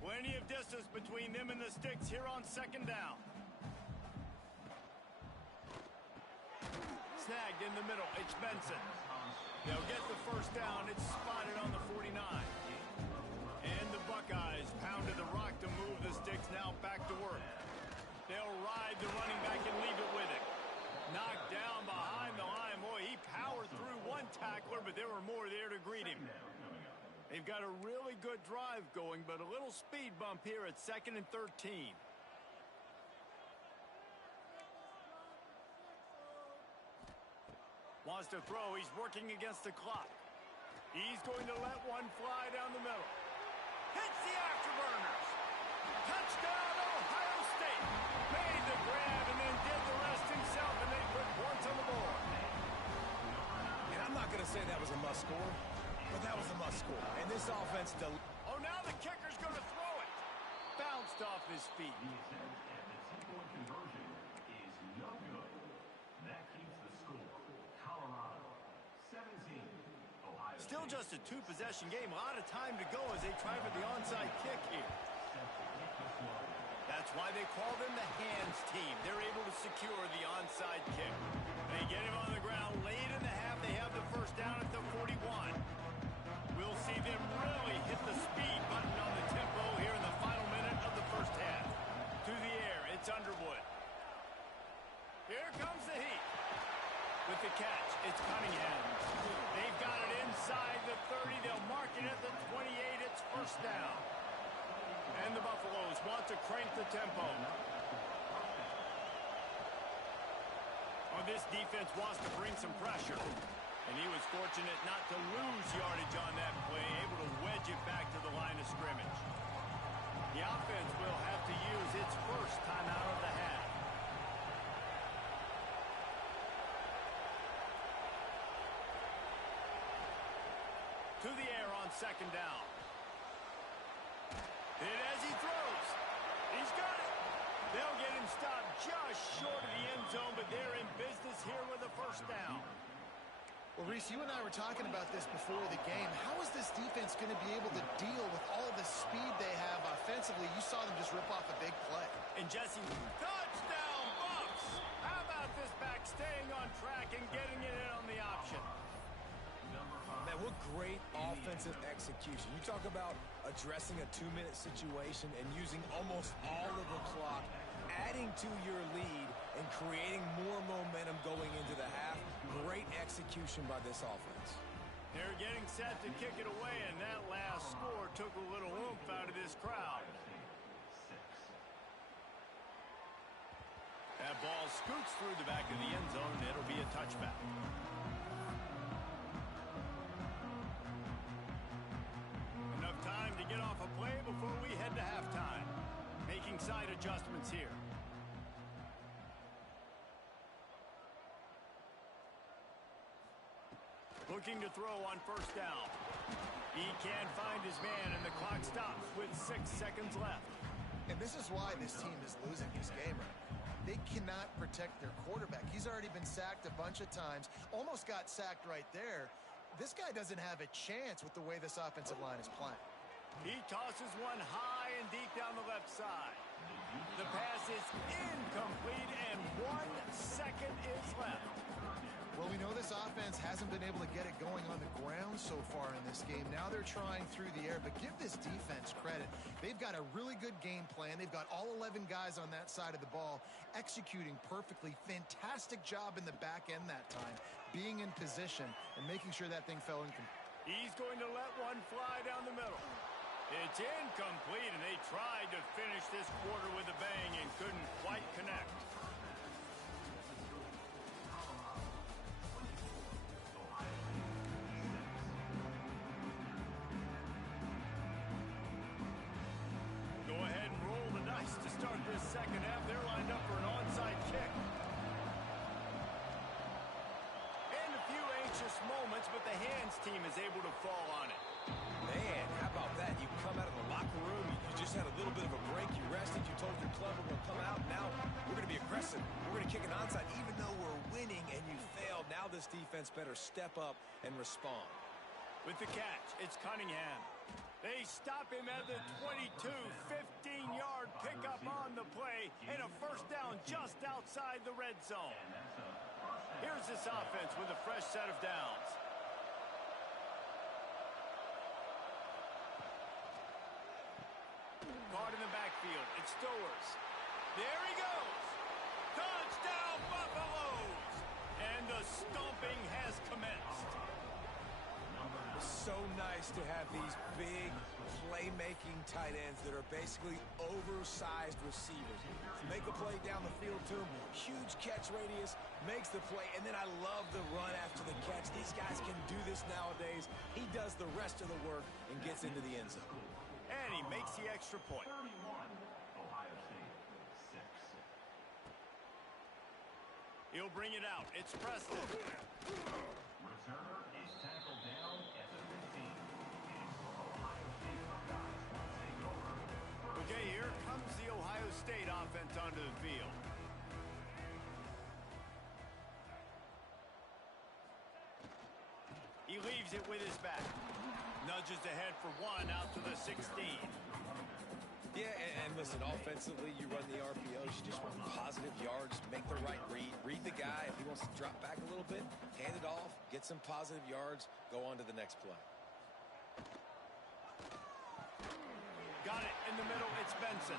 Plenty of distance between them and the sticks here on 2nd down. Snagged in the middle. It's Benson. They'll get the 1st down. It's spotted on the 49. And the Buckeyes pounded the rock to move the sticks now back to work. They'll ride the running back and leave it with him. Knocked down behind the line. Boy, he powered through one tackler, but there were more there to greet him. They've got a really good drive going, but a little speed bump here at 2nd and 13. Wants to throw. He's working against the clock. He's going to let one fly down the middle. Hits the afterburners. Touchdown, Ohio State. Made the grab and then did the rest himself, and they put points on the board. And I'm not going to say that was a must score, but that was a must score. And this offense... Oh, now the kicker's going to throw it. Bounced off his feet. Still just a 2-possession game. A lot of time to go as they try for the onside kick here. That's why they call them the hands team. They're able to secure the onside kick. They get him on the ground late in the half. They have the 1st down at the 41. We'll see them really hit the speed button on the tempo here in the final minute of the 1st half. To the air, it's Underwood. Here comes the heat. With the catch, it's Cunningham. They've got it inside the 30. They'll mark it at the 28. It's 1st down. And the Buffaloes want to crank the tempo. Well, this defense wants to bring some pressure. And he was fortunate not to lose yardage on that play, able to wedge it back to the line of scrimmage. The offense will have to use its 1st timeout of the half. To the air on 2nd down. And as he throws, he's got it. They'll get him stopped just short of the end zone, but they're in business here with a 1st down. Well, Reese, you and I were talking about this before the game. How is this defense going to be able to deal with all the speed they have offensively? You saw them just rip off a big play. And Jesse, touchdown Bucks! How about this back staying on track and getting it in on the option? Man, what great offensive execution. You talk about addressing a 2-minute situation and using almost all of the clock, adding to your lead and creating more momentum going into the half. Great execution by this offense. They're getting set to kick it away, and that last score took a little oomph out of this crowd. That ball scoots through the back of the end zone, and it'll be a touchback. Enough time to get off a play before we head to halftime. Making side adjustments here. looking to throw on first down. He can't find his man, and the clock stops with 6 seconds left. And this is why this team is losing this game right now. They cannot protect their quarterback. He's already been sacked a bunch of times, almost got sacked right there. This guy doesn't have a chance with the way this offensive line is playing. He tosses one high and deep down the left side. The pass is incomplete, and 1 second is left. Well, we know this offense hasn't been able to get it going on the ground so far in this game. Now they're trying through the air, but give this defense credit. They've got a really good game plan. They've got all 11 guys on that side of the ball executing perfectly. Fantastic job in the back end that time, being in position and making sure that thing fell incomplete. He's going to let one fly down the middle. It's incomplete, and they tried to finish this quarter with a bang and couldn't quite connect. Go ahead and roll the dice to start this second half. They're lined up for an onside kick. And a few anxious moments, but the hands team is able to fall on it. Man, how about that? You come out of the locker room, you just had a little bit of a break, you rested, you told your club we're going to come out, now we're going to be aggressive. We're going to kick an onside even though we're winning and you failed. Now this defense better step up and respond. With the catch, it's Cunningham. They stop him at the 22, 15-yard pickup on the play, and a first down just outside the red zone. Here's this offense with a fresh set of downs. Caught in the backfield, it's Stowers. There he goes! Touchdown, Buffaloes! And the stomping has commenced. It's so nice to have these big playmaking tight ends that are basically oversized receivers. Make a play down the field to him, huge catch radius, makes the play, and then I love the run after the catch. These guys can do this nowadays. He does the rest of the work and gets into the end zone. And he makes the extra point. 31, Ohio State, 6. He'll bring it out. It's Preston. Returner is tackled down at the 15. Ohio State Buckeyes will take over. Okay, here comes the Ohio State offense onto the field. He leaves it with his back. Nudges ahead for one out to the 16. Yeah, and listen, offensively, you run the RPOs, you just want positive yards, make the right read the guy. If he wants to drop back a little bit, hand it off, get some positive yards, go on to the next play. Got it in the middle, it's Benson.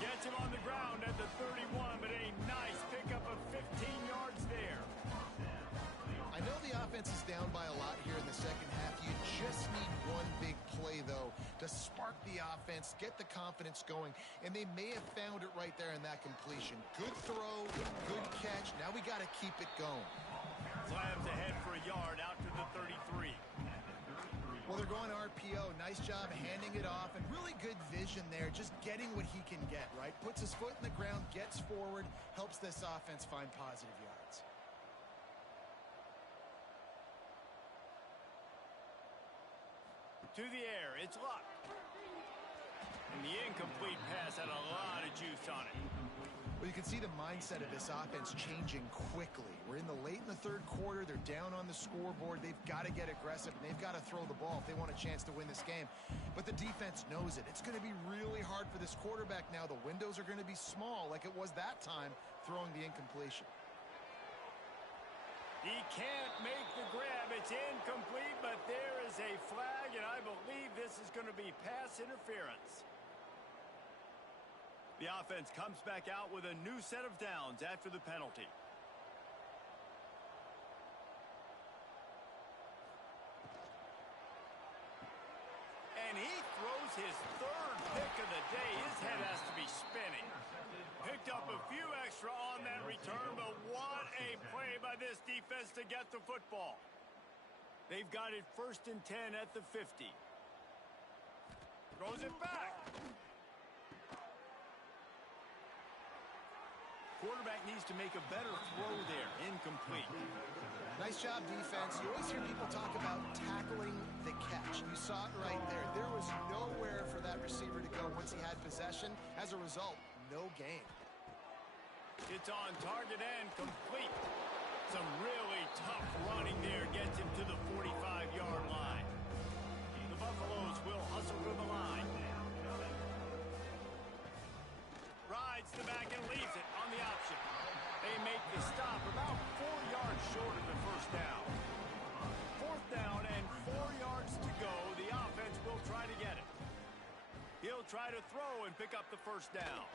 Gets him on the ground at the 31, but a nice pickup of 15 yards there. I know the offense is down by a lot here in the second half. You just need one big play, though, to spark the offense, get the confidence going, and they may have found it right there in that completion. Good throw, good catch. Now we got to keep it going. Slams ahead for a yard out to the 33. Well, they're going RPO. Nice job handing it off, and really good vision there, just getting what he can get, right? Puts his foot in the ground, gets forward, helps this offense find positive yards. To the air, it's Luck. And the incomplete pass had a lot of juice on it. Well, you can see the mindset of this offense changing quickly. We're in the third quarter. They're down on the scoreboard. They've got to get aggressive, and they've got to throw the ball if they want a chance to win this game. But the defense knows it. It's going to be really hard for this quarterback now. The windows are going to be small like it was that time throwing the incompletion. He can't make the grab. It's incomplete, but there is a flag, and I believe this is going to be pass interference. The offense comes back out with a new set of downs after the penalty. And he throws his third pick of the day. His head has to be spinning. Picked up a few extra on that return, but what a play by this defense to get the football. They've got it 1st and 10 at the 50. Throws it back. quarterback needs to make a better throw there. Incomplete. Nice job, defense. You always hear people talk about tackling the catch. You saw it right there. There was nowhere for that receiver to go once he had possession. As a result, no gain. It's on target and complete. Some really tough running there gets him to the 45-yard line. The Buffaloes will hustle to the line. Rides the back and leaves it on the option. They make the stop about 4 yards short of the first down. 4th down and 4 yards to go. The offense will try to get it. He'll try to throw and pick up the first down.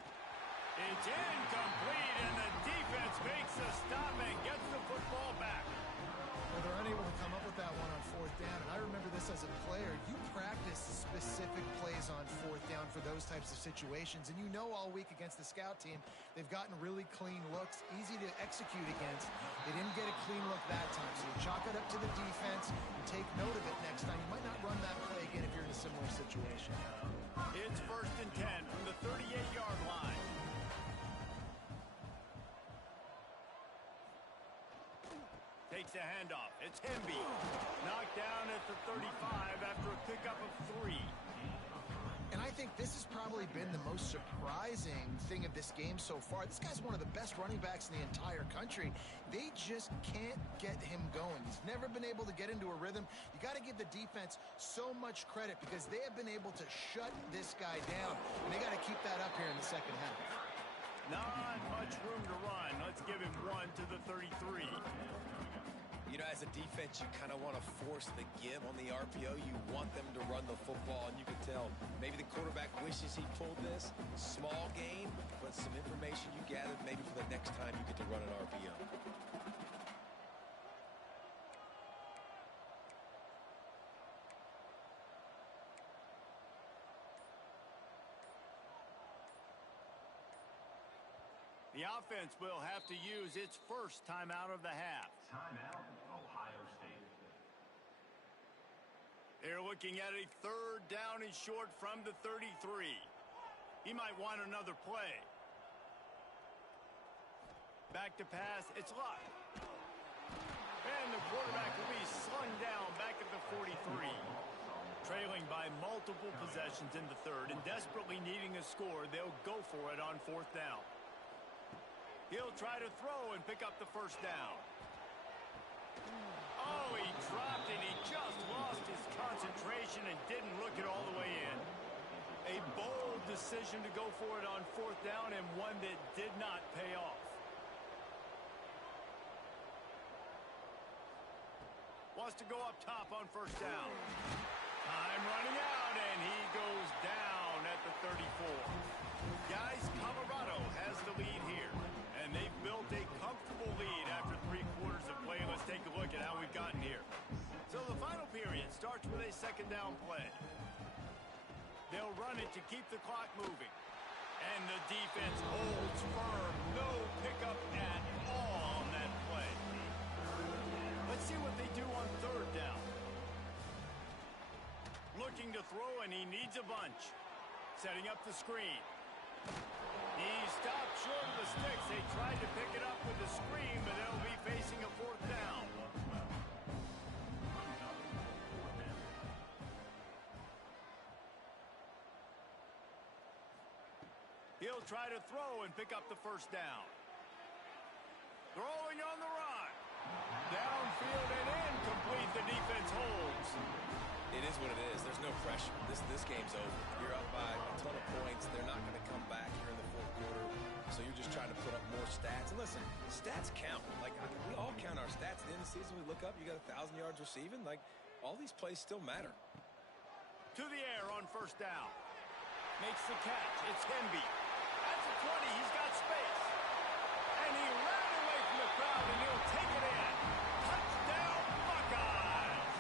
It's incomplete, and the defense makes the stop and gets the football back. Well, they're unable to come up with that one on 4th down, and I remember this as a player. You practice specific plays on 4th down for those types of situations, and you know all week against the scout team, they've gotten really clean looks, easy to execute against. They didn't get a clean look that time, so you chalk it up to the defense and take note of it next time. You might not run that play again if you're in a similar situation. It's 1st and 10 from the 38-yard line. Takes a handoff. It's Hemby. Knocked down at the 35 after a pickup of 3. And I think this has probably been the most surprising thing of this game so far. This guy's one of the best running backs in the entire country. They just can't get him going. He's never been able to get into a rhythm. You got to give the defense so much credit because they have been able to shut this guy down. And they got to keep that up here in the second half. Not much room to run. Let's give him 1 to the 33. You know, as a defense, you kind of want to force the give on the RPO. You want them to run the football, and you can tell maybe the quarterback wishes he pulled this. Small gain, but some information you gathered maybe for the next time you get to run an RPO. The offense will have to use its first timeout of the half. Timeout, Ohio State. They're looking at a 3rd down and short from the 33. He might want another play. Back to pass, it's Luck. And the quarterback will be slung down back at the 43. Trailing by multiple possessions in the 3rd and desperately needing a score, they'll go for it on 4th down. He'll try to throw and pick up the first down. Oh, he dropped it. He just lost his concentration and didn't look it all the way in. A bold decision to go for it on 4th down and one that did not pay off. Wants to go up top on 1st down. Time running out, and he goes down at the 34. Guys, Colorado has the lead here, and they've built a comfortable lead after 3 quarters of play. Let's take a look at how we've gotten here. So the final period starts with a 2nd down play. They'll run it to keep the clock moving. And the defense holds firm. No pickup at all on that play. Let's see what they do on 3rd down. Looking to throw, and he needs a bunch. Setting up the screen. He stopped short of the sticks. They tried to pick it up with the screen, but they'll be facing a 4th down. He'll try to throw and pick up the first down. Throwing on the run. Downfield and incomplete. The defense holds. It is what it is. There's no pressure. This game's over. You're up by a ton of points. They're not going to come back here in the 4th quarter. So you're just trying to put up more stats. And listen, stats count. Like, we all count our stats. At the end of the season, we look up, you got 1,000 yards receiving. Like, all these plays still matter. To the air on 1st down. Makes the catch. It's Hemby. At the 20, he's got space. And he ran away from the crowd, and he'll take it in. Touchdown, Buckeyes!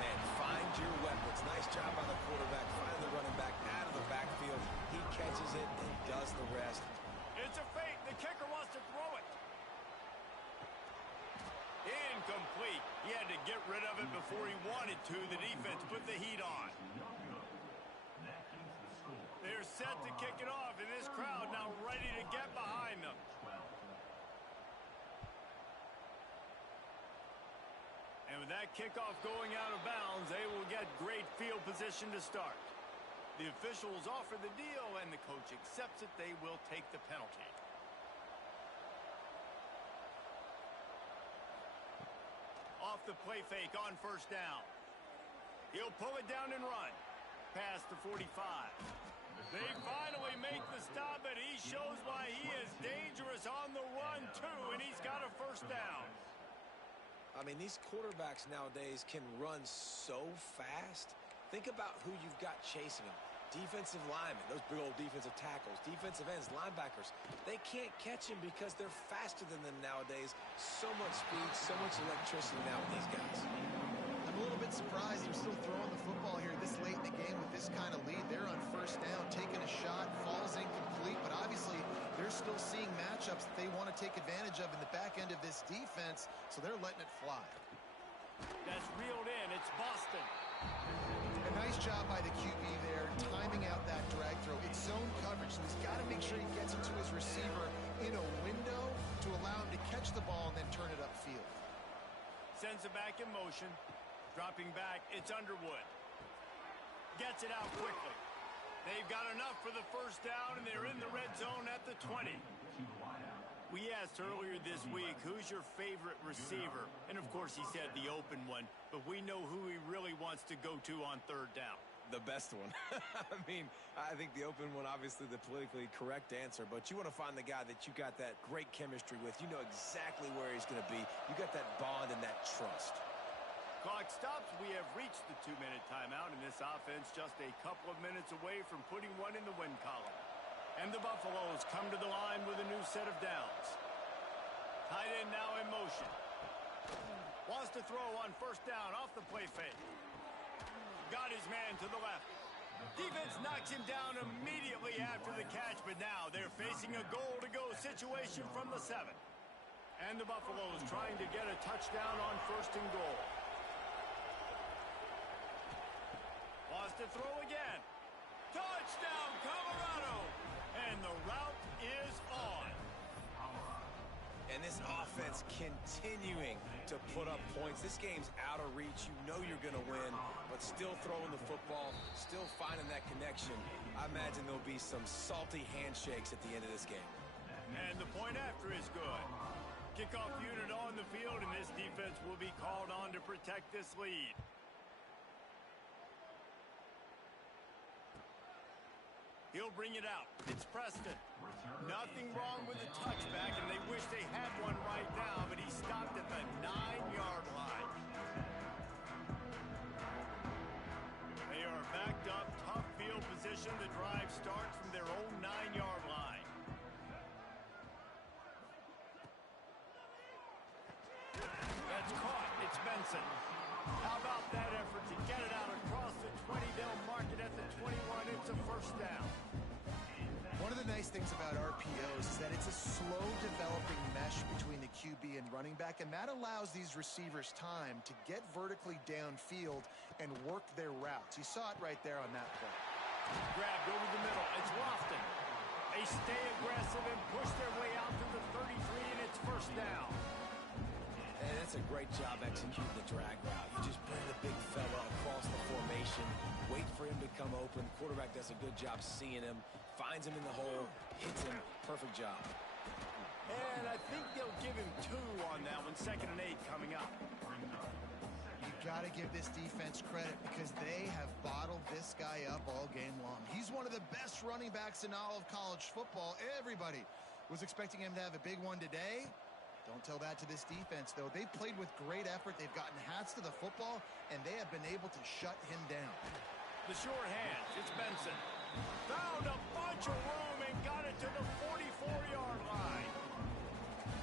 Man, find your weapons. Nice job by the quarterback, finding the running back out of the backfield. He catches it and does the rest. It's a fake. The kicker wants to throw it. Incomplete. He had to get rid of it before he wanted to. The defense put the heat on. They're set to kick it off, and this crowd now ready to get behind them. And with that kickoff going out of bounds, they will get great field position to start. The officials offer the deal, and the coach accepts it. They will take the penalty. Off the play fake on first down. He'll pull it down and run. Past the 45. They finally make the stop, but he shows why he is dangerous on the run, too, and he's got a first down. I mean, these quarterbacks nowadays can run so fast. Think about who you've got chasing them. Defensive linemen, those big old defensive tackles, defensive ends, linebackers. They can't catch him because they're faster than them nowadays. So much speed, so much electricity now with these guys. I'm a little bit surprised they're still throwing the football here this late in the game with this kind of lead. They're on first down, taking a shot, falls incomplete, but obviously they're still seeing matchups that they want to take advantage of in the back end of this defense, so they're letting it fly. That's reeled in. It's Boston. A nice job by the QB there, timing out that drag throw. It's zone coverage, so he's got to make sure he gets it to his receiver in a window to allow him to catch the ball and then turn it upfield. Sends it back in motion. Dropping back, it's Underwood. Gets it out quickly. They've got enough for the first down, and they're in the red zone at the 20. We asked earlier this week, who's your favorite receiver? And, of course, he said the open one, but we know who he really wants to go to on third down. The best one. I mean, I think the open one, obviously the politically correct answer, but you want to find the guy that you got that great chemistry with. You know exactly where he's going to be. You got that bond and that trust. Clock stops. We have reached the 2-minute timeout, and this offense just a couple of minutes away from putting one in the win column. And the Buffaloes come to the line with a new set of downs. Tight end now in motion. Wants to throw on first down off the play fake. Got his man to the left. Defense knocks him down immediately after the catch, but now they're facing a goal-to-go situation from the 7. And the Buffaloes trying to get a touchdown on first and goal. Wants to throw again. Touchdown, Colorado! And the route is on. And this offense continuing to put up points. This game's out of reach. You know you're going to win, but still throwing the football, still finding that connection. I imagine there'll be some salty handshakes at the end of this game. And the point after is good. Kickoff unit on the field, and this defense will be called on to protect this lead. He'll bring it out. It's Preston. Nothing wrong with the touchback, and they wish they had one right now, but he stopped at the 9-yard line. They are backed up, tough field position. The drive starts from their own 9-yard line. That's caught. It's Benson. How about that effort to get it out across the 20? They'll mark it at the 21. It's a first down. One of the nice things about RPOs is that it's a slow developing mesh between the QB and running back, and that allows these receivers time to get vertically downfield and work their routes. You saw it right there on that play. Grabbed over the middle. It's Lofton. They stay aggressive and push their way out to the 33, and it's first down. And that's a great job executing the drag route. You just bring the big fella across the formation, wait for him to come open. Quarterback does a good job seeing him, finds him in the hole, hits him. Perfect job. And I think they'll give him 2 on that one. 2nd and 8 coming up. You got to give this defense credit because they have bottled this guy up all game long. He's one of the best running backs in all of college football. Everybody was expecting him to have a big one today. Don't tell that to this defense, though. They played with great effort. They've gotten hats to the football, and they have been able to shut him down. The short hands. It's Benson. Found a bunch of room and got it to the 44-yard line.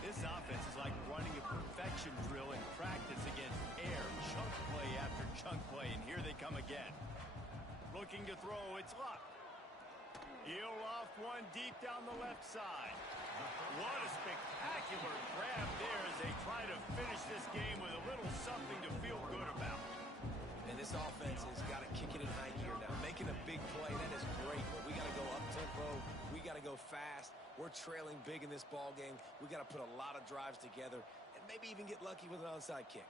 This offense is like running a perfection drill in practice against air. Chunk play after chunk play, and here they come again. Looking to throw. It's Luck. He'll loft one deep down the left side. What a spectacular grab there as they try to finish this game with a little something to feel good about. And this offense has got to kick it in high gear now. Making a big play, that is great, but we got to go up-tempo. We got to go fast. We're trailing big in this ball game. We got to put a lot of drives together and maybe even get lucky with an onside kick.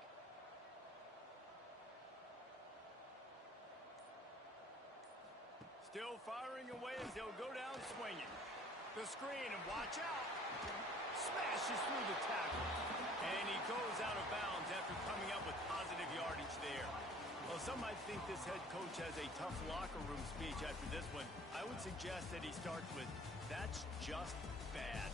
Still firing away as they'll go down swinging. The screen, and watch out. Smashes through the tackle. And he goes out of bounds after coming up with positive yardage there. Well, some might think this head coach has a tough locker room speech after this one. I would suggest that he starts with, "That's just bad."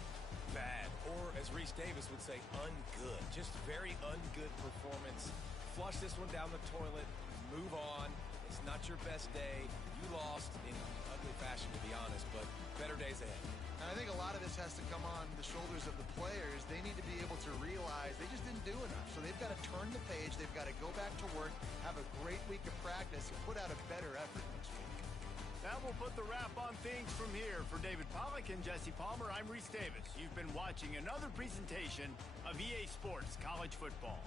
Bad, or as Reese Davis would say, ungood. Just very ungood performance. Flush this one down the toilet. Move on. It's not your best day. You lost in ugly fashion, to be honest, but better days ahead. And I think a lot of this has to come on the shoulders of the players. They need to be able to realize they just didn't do enough. So they've got to turn the page. They've got to go back to work, have a great week of practice, and put out a better effort next week. That will put the wrap on things from here. For David Pollack and Jesse Palmer, I'm Reese Davis. You've been watching another presentation of EA Sports College Football.